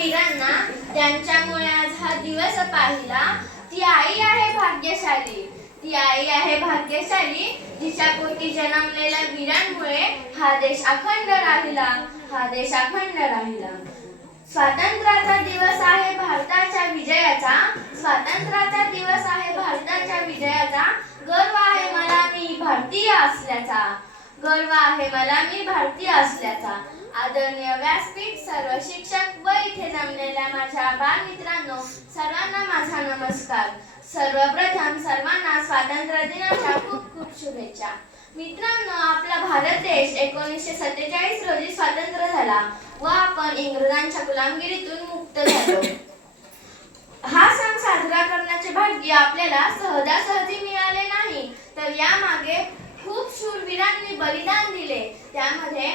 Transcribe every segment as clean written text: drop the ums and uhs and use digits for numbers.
वीरांना ज्यांच्यामुळे आज हा दिवस पाहिला, ती आई आहे भाग्यशाली. ती आई आहे भाग्यशाली, जिच्या पोटी जन्मलेल्या वीरांमुळे हा देश अखंड राहिला, हा देश अखंड राहिला. स्वातंत्र्याचा दिवस आहे भारताच्या विजयाचा, स्वातंत्र्याचा दिवस आहे भारताच्या विजयाचा. गर्व आहे मला मी भारतीय असल्याचा, गर्व आहे मला मी भारतीय असल्याचा. आदरणीय व्यासपीठ, सर्व शिक्षक व इथे जमलेल्या माझ्या बालमित्रांनो, सर्वांना माझा नमस्कार. सर्वप्रथम सर्वांना स्वातंत्र्य दिनाच्या खूप खूप शुभेच्छा. मित्रांनो, आपला भारत देश 1947 रोजी स्वतंत्र झाला व आपण इंग्रजांच्या गुलामगिरीतून मुक्त झालो. हा सण साजरा करण्याचे भाग्य आपल्याला सहजासहजी मिळाले नाही, तर यामागे खूप शूरवीरांनी बलिदान दिले. त्यामध्ये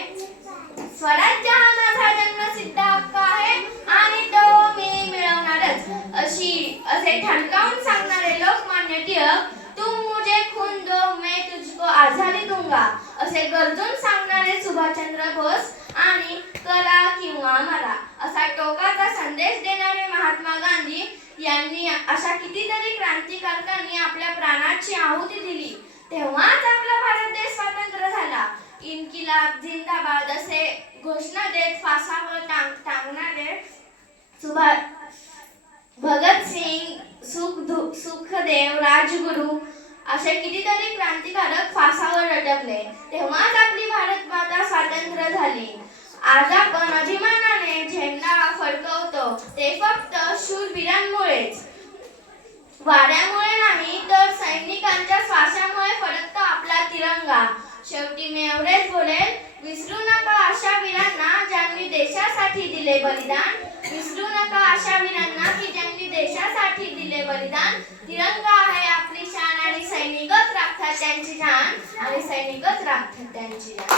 स्वराज्य हा माझा जन्मसिद्ध हक्क आहे आणि तो मी मिळवणारच असे ठणकावून सांगणारे लोकमान्य टिळक, तुम मुझे खून दो मैं तुझको आझादी दूंगा असे गरजून सांगणारे सुभाषचंद्र बोस आणि करा किंवा मरा असा टोकाचा संदेश देणारे महात्मा गांधी यांनी अशा कितीतरी क्रांतिकारकांनी आपल्या प्राणाची आहुती दिली. तेव्हाच आपला भारत देश स्वतंत्र झाला. इन्किलाब जिंदाबाद असे घोषणा देत फासावर टांगणारे भगतसिंग, सुखदेव, राजगुरू असे कितीतरी क्रांतिकारक फासावर लटकले. तेव्हाच आपली भारत माता स्वतंत्र झाली. आज आपण अभिमानाने झेंडा फडकवतो ते फक्त शूरवीरांमुळेच, वाऱ्यामुळे नाही तर सैनिकांच्या श्वासामुळे फडकतो आपला तिरंगा. शेवटी मी एवढेच बोलेल, विसरू नका अशा वीरांना ज्यांनी देशासाठी दिले बलिदान, विसरू नका अशा वीरांना की ज्यांनी देशासाठी दिले बलिदान. तिरंगा आहे आपली शान आणि सैनिकच राखतात त्यांची जान, आणि सैनिकच राखतात त्यांची जान.